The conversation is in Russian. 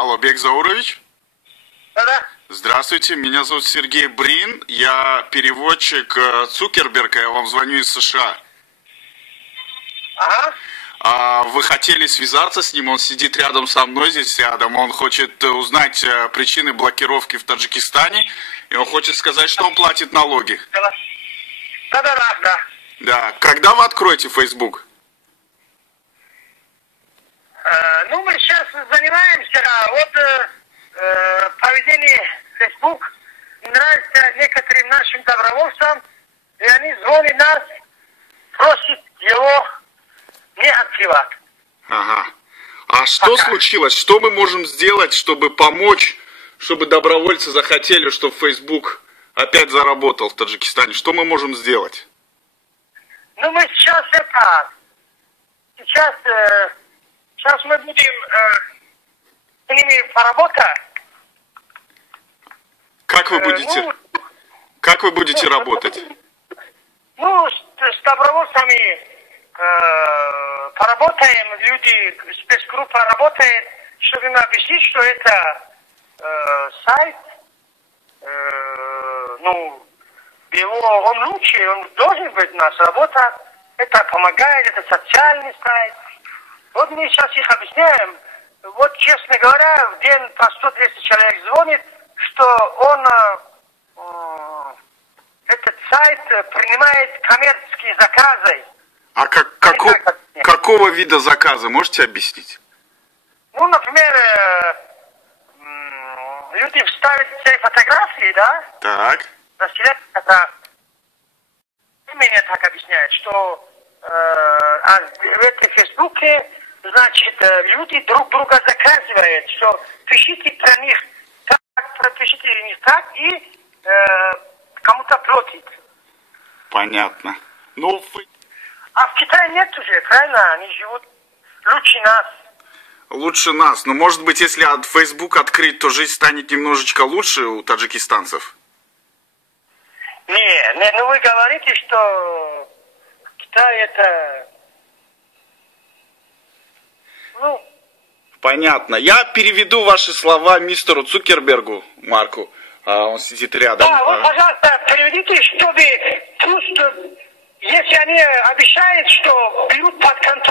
Алло, Бек Заурович? Да. Здравствуйте, меня зовут Сергей Брин, я переводчик Цукерберга, я вам звоню из США. Ага. Вы хотели связаться с ним, он сидит рядом со мной, здесь рядом, он хочет узнать причины блокировки в Таджикистане, и он хочет сказать, что он платит налоги. Да. Да, когда вы откроете Facebook? Ну, мы сейчас занимаемся, поведением Facebook. Нравится некоторым нашим добровольцам, и они звонят нас, просят его не открывать. Ага. А что случилось? Что мы можем сделать, чтобы помочь, чтобы добровольцы захотели, чтобы Facebook опять заработал в Таджикистане? Что мы можем сделать? Ну, мы сейчас сейчас мы будем с ними поработать. Как вы будете работать? Ну, с добровольцами поработаем, люди, спецгруппа работает, чтобы им объяснить, что это сайт, он лучше, он должен быть у нас работать, это помогает, это социальный сайт. Вот мы сейчас их объясняем. Вот, честно говоря, в день по 100-200 человек звонит, что этот сайт принимает коммерческие заказы. А какого вида заказы, можете объяснить? Ну, например, люди вставят свои фотографии, да? Так. Мне так объясняют, что в этой Фейсбуке, значит, люди друг друга заказывают, что пишите про них так, пишите про них так, и кому-то платит. Понятно. Ну, А в Китае нет уже, правильно? Они живут лучше нас. Лучше нас. Но может быть, если Facebook открыть, то жизнь станет немножечко лучше у таджикистанцев? Не, ну вы говорите, что Китай это... Ну... Понятно. Я переведу ваши слова мистеру Цукербергу, Марку. Он сидит рядом. Да, вот, пожалуйста, переведите, чтобы просто, если они обещают, что берут под контроль